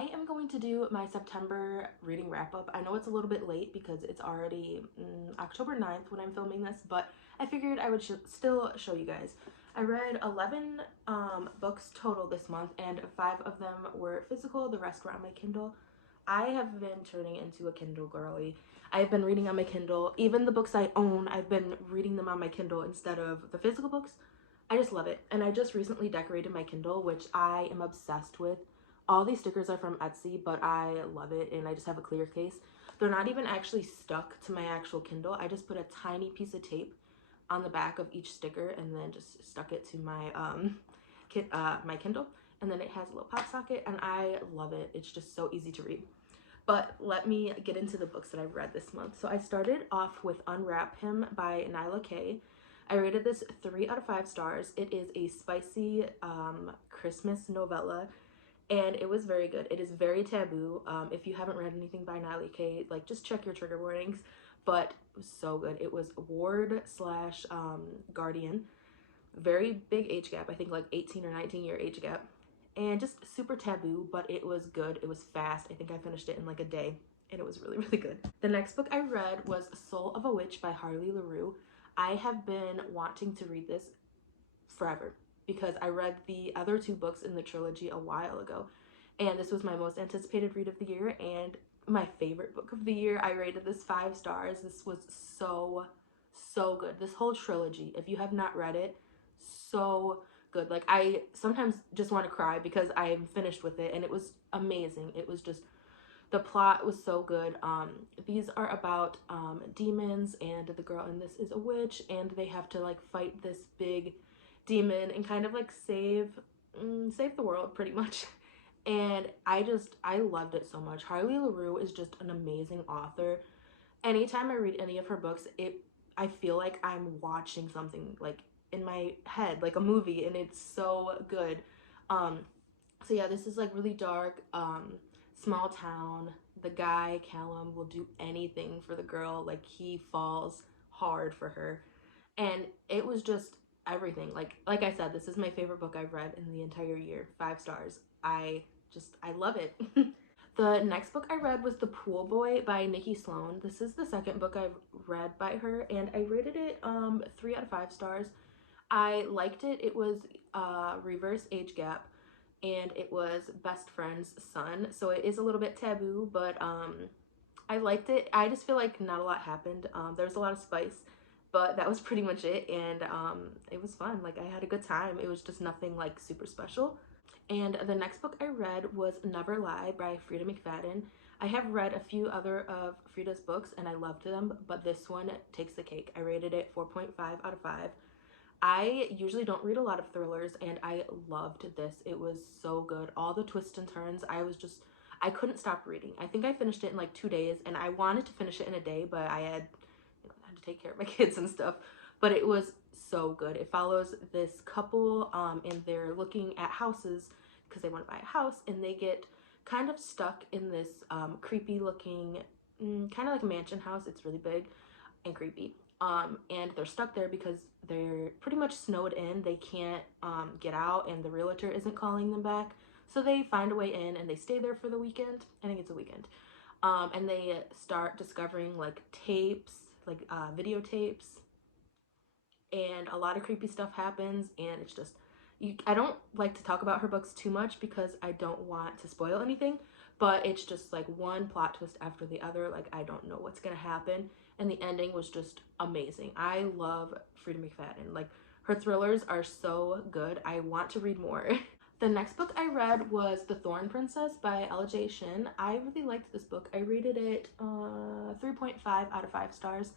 I am going to do my September reading wrap up. I know it's a little bit late because it's already October 9th when I'm filming this, but I figured I would still show you guys. I read 11 books total this month, and 5 of them were physical, the rest were on my Kindle. I have been turning into a Kindle girly. I've been reading on my Kindle. Even the books I own, I've been reading them on my Kindle instead of the physical books. I just love it. And I just recently decorated my Kindle, which I am obsessed with. All these stickers are from Etsy, but I love it, and I just have a clear case. They're not even actually stuck to my actual Kindle. I just put a tiny piece of tape on the back of each sticker and then just stuck it to my my Kindle, and then it has a little pop socket, and I love it. It's just so easy to read. But let me get into the books that I've read this month. So I started off with Unwrap Him by Nyla K. I rated this 3 out of 5 stars. It is a spicy Christmas novella, and it was very good. It is very taboo. If you haven't read anything by Nyla K, like, just check your trigger warnings, but it was so good. It was ward slash guardian, very big age gap, I think like 18 or 19 year age gap, and just super taboo, but it was good. It was fast. I think I finished it in like a day, and it was really, really good. The next book I read was Soul of a Witch by Harley LaRue. I have been wanting to read this forever because I read the other 2 books in the trilogy a while ago, and this was my most anticipated read of the year and my favorite book of the year. I rated this 5 stars. This was so good. This whole trilogy, if you have not read it, so good. Like, I sometimes just want to cry because I'm finished with it, and it was amazing. It was just, the plot was so good. These are about demons, and the girl in this is a witch, and they have to like fight this big demon and kind of like save the world pretty much. And I loved it so much. Harley LaRue is just an amazing author. Anytime I read any of her books, I feel like I'm watching something like in my head, like a movie, and it's so good. So yeah, this is like really dark, small town. The guy Callum will do anything for the girl. Like, he falls hard for her, and it was just everything. Like I said, this is my favorite book I've read in the entire year. 5 stars. I love it. The next book I read was The Pool Boy by Nikki Sloan. This is the second book I've read by her, and I rated it 3 out of 5 stars. I liked it. It was reverse age gap, and it was best friend's son, so it is a little bit taboo, but I liked it. I just feel like not a lot happened. There was a lot of spice, but that was pretty much it, and it was fun. Like, I had a good time. It was just nothing like super special. And the next book I read was Never Lie by Freida McFadden. I have read a few other of Freida's books and I loved them, but this one takes the cake. I rated it 4.5 out of 5. I usually don't read a lot of thrillers, and I loved this. It was so good. All the twists and turns, I couldn't stop reading. I think I finished it in like 2 days, and I wanted to finish it in a day, but I had to take care of my kids and stuff. But it was so good. It follows this couple, and they're looking at houses because they want to buy a house, and they get kind of stuck in this creepy looking, kind of like a mansion house. It's really big and creepy. And they're stuck there because they're pretty much snowed in. They can't get out, and the realtor isn't calling them back. So they find a way in, and they stay there for the weekend. I think it's a weekend. And they start discovering like tapes, like videotapes, and a lot of creepy stuff happens, and it's just, I don't like to talk about her books too much because I don't want to spoil anything, but it's just like one plot twist after the other. Like, I don't know what's gonna happen, and the ending was just amazing. I love Freida McFadden. Like, her thrillers are so good. I want to read more. The next book I read was The Thorn Princess by L.J. Shin. I really liked this book. I rated it 3.5 out of 5 stars.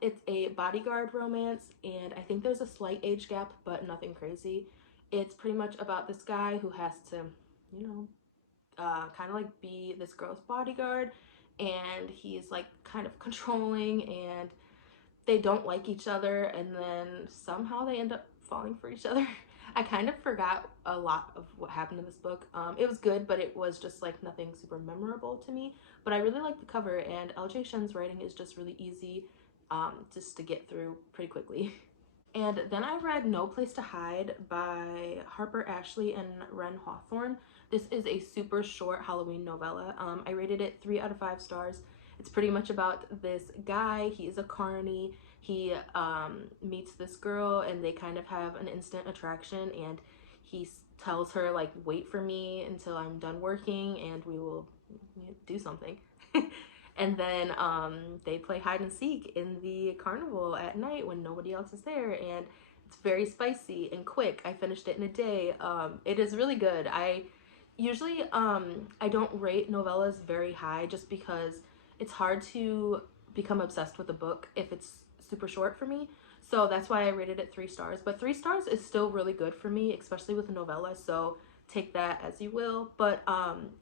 It's a bodyguard romance, and I think there's a slight age gap, but nothing crazy. It's pretty much about this guy who has to, you know, kind of like be this girl's bodyguard, and he's like kind of controlling, and they don't like each other, and then somehow they end up falling for each other. I kind of forgot a lot of what happened in this book. It was good, but it was just like nothing super memorable to me, but I really like the cover, and LJ Shen's writing is just really easy just to get through pretty quickly. And then I read No Place to Hide by Harper Ashley and Ren Hawthorne. This is a super short Halloween novella. I rated it 3 out of 5 stars. It's pretty much about this guy. He's a carny. He meets this girl and they kind of have an instant attraction, and he tells her like, wait for me until I'm done working and we will do something. And then they play hide and seek in the carnival at night when nobody else is there, and it's very spicy and quick. I finished it in a day. It is really good. I usually I don't rate novellas very high just because it's hard to become obsessed with a book if it's super short for me. So that's why I rated it 3 stars. But 3 stars is still really good for me, especially with a novella. So take that as you will. But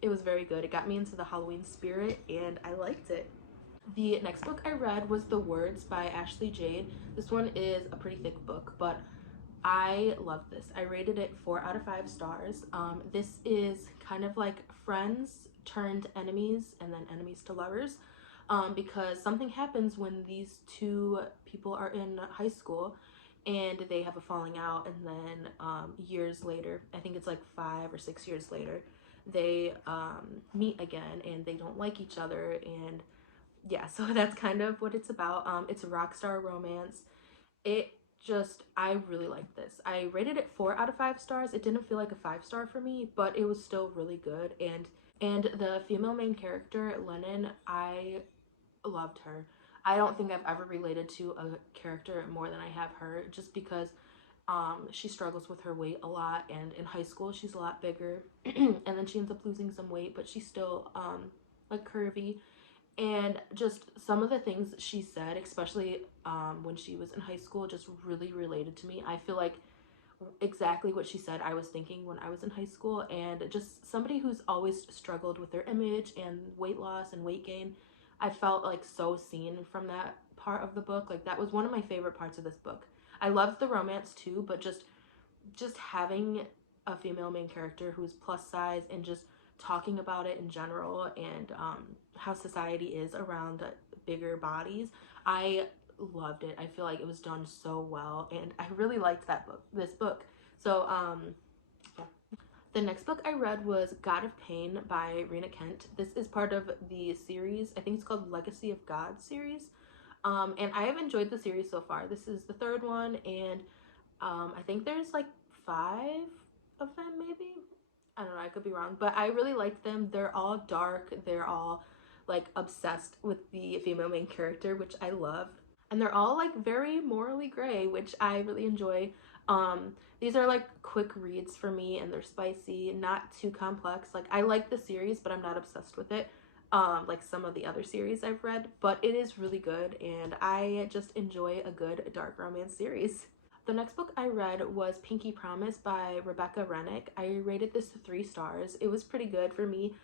it was very good. It got me into the Halloween spirit and I liked it. The next book I read was The Words by Ashley Jade. This one is a pretty thick book, but I loved this. I rated it 4 out of 5 stars. This is kind of like friends turned enemies and then enemies to lovers, because something happens when these two people are in high school and they have a falling out, and then years later, I think it's like 5 or 6 years later, they meet again and they don't like each other. And yeah, so that's kind of what it's about. It's a rock star romance. It just, I really liked this. I rated it 4 out of 5 stars. It didn't feel like a 5-star for me, but it was still really good. And the female main character, Lennon, I loved her. I don't think I've ever related to a character more than I have her, just because she struggles with her weight a lot, and in high school she's a lot bigger and then she ends up losing some weight, but she's still like curvy. And just some of the things she said, especially when she was in high school, just really related to me. I feel like exactly what she said I was thinking when I was in high school. And just somebody who's always struggled with their image and weight loss and weight gain, I felt like so seen from that part of the book. Like that was one of my favorite parts of this book. I loved the romance too, but just having a female main character who's plus size and just talking about it in general, and how society is around bigger bodies, I loved it. I feel like it was done so well, and I really liked this book. So yeah. The next book I read was God of Pain by Rena Kent. This is part of the series, I think it's called Legacy of God series. And I have enjoyed the series so far. This is the 3rd one, and I think there's like 5 of them maybe. I don't know, I could be wrong, but I really liked them. They're all dark. They're all like obsessed with the female main character, which I love. And they're all like very morally gray, which I really enjoy. These are like quick reads for me, and they're spicy, not too complex. Like I like the series, but I'm not obsessed with it. Like some of the other series I've read, but it is really good, and I just enjoy a good dark romance series. The next book I read was Pinky Promise by Rebecca Rennick. I rated this 3 stars. It was pretty good for me.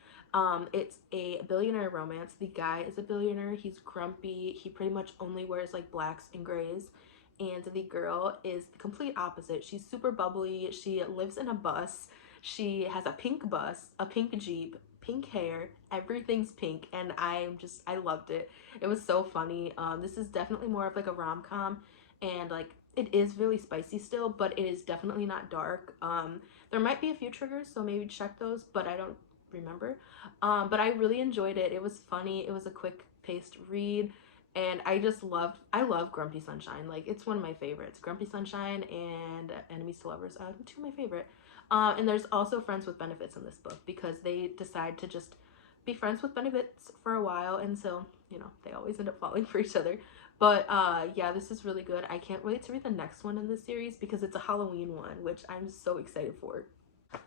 It's a billionaire romance. The guy is a billionaire. He's grumpy. He pretty much only wears like blacks and grays. And the girl is the complete opposite. She's super bubbly. She lives in a bus. She has a pink bus, a pink Jeep, pink hair. Everything's pink, and I loved it. It was so funny. This is definitely more of like a rom-com, and like it is really spicy still, but it is definitely not dark. There might be a few triggers, so maybe check those, but I don't remember. But I really enjoyed it. It was funny. It was a quick paced read, and I love Grumpy Sunshine. Like it's one of my favorites. Grumpy Sunshine and Enemies to Lovers are 2 of my favorite. And there's also friends with benefits in this book, because they decide to just be friends with benefits for a while, and so they always end up falling for each other. But yeah, this is really good. I can't wait to read the next one in this series because it's a Halloween one, which I'm so excited for.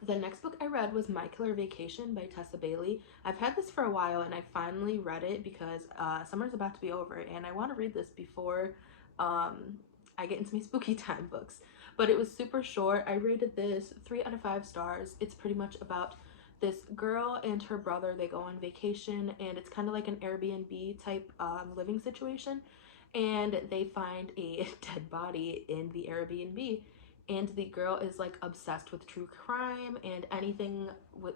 The next book I read was My Killer Vacation by Tessa Bailey. I've had this for a while, and I finally read it because summer's about to be over and I want to read this before I get into my spooky time books. But it was super short. I rated this 3 out of 5 stars. It's pretty much about this girl and her brother. They go on vacation, and it's kind of like an Airbnb type living situation, and they find a dead body in the Airbnb, and the girl is like obsessed with true crime and anything with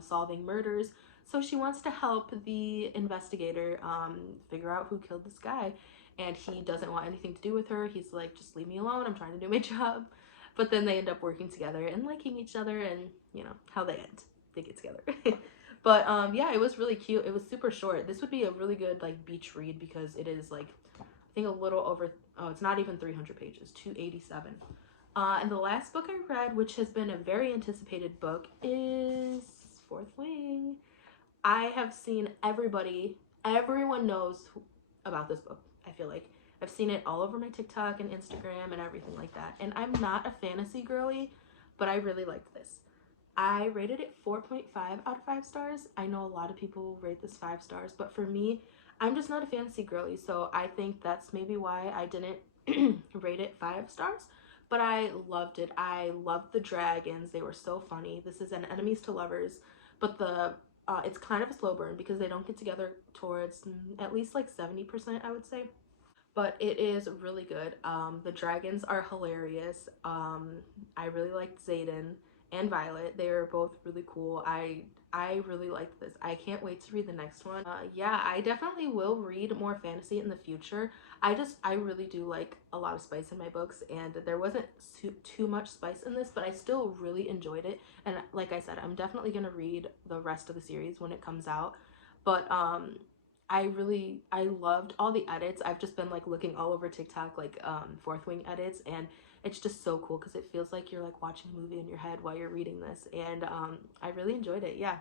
solving murders. So she wants to help the investigator figure out who killed this guy. and he doesn't want anything to do with her. He's like, just leave me alone, I'm trying to do my job. But then they end up working together and liking each other, and you know how they end, they get together. But yeah, it was really cute. It was super short. This would be a really good like beach read because it is like, I think a little over, oh, it's not even 300 pages, 287. And the last book I read, which has been a very anticipated book, is Fourth Wing. I have seen everyone knows about this book. I feel like I've seen it all over my TikTok and Instagram and everything like that. And I'm not a fantasy girly, but I really liked this. I rated it 4.5 out of 5 stars. I know a lot of people rate this 5 stars, but for me, I'm just not a fantasy girly, so I think that's maybe why I didn't rate it 5 stars. But I loved it. I loved the dragons. They were so funny. This is an enemies to lovers, but it's kind of a slow burn because they don't get together towards at least like 70%, I would say. But it is really good. The dragons are hilarious. I really liked Xaden and Violet. They are both really cool. I really liked this. I can't wait to read the next one. Yeah, I definitely will read more fantasy in the future. I really do like a lot of spice in my books, and there wasn't too much spice in this, but I still really enjoyed it. And like I said, I'm definitely gonna read the rest of the series when it comes out. But I loved all the edits. I've just been like looking all over TikTok, like Fourth Wing edits, and it's just so cool because it feels like you're like watching a movie in your head while you're reading this, and I really enjoyed it. Yeah.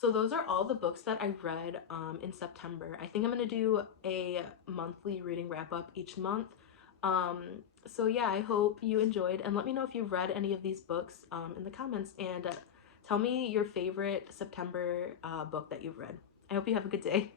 So those are all the books that I read in September. I think I'm gonna do a monthly reading wrap up each month. So yeah, I hope you enjoyed, and let me know if you've read any of these books in the comments, and tell me your favorite September book that you've read. I hope you have a good day.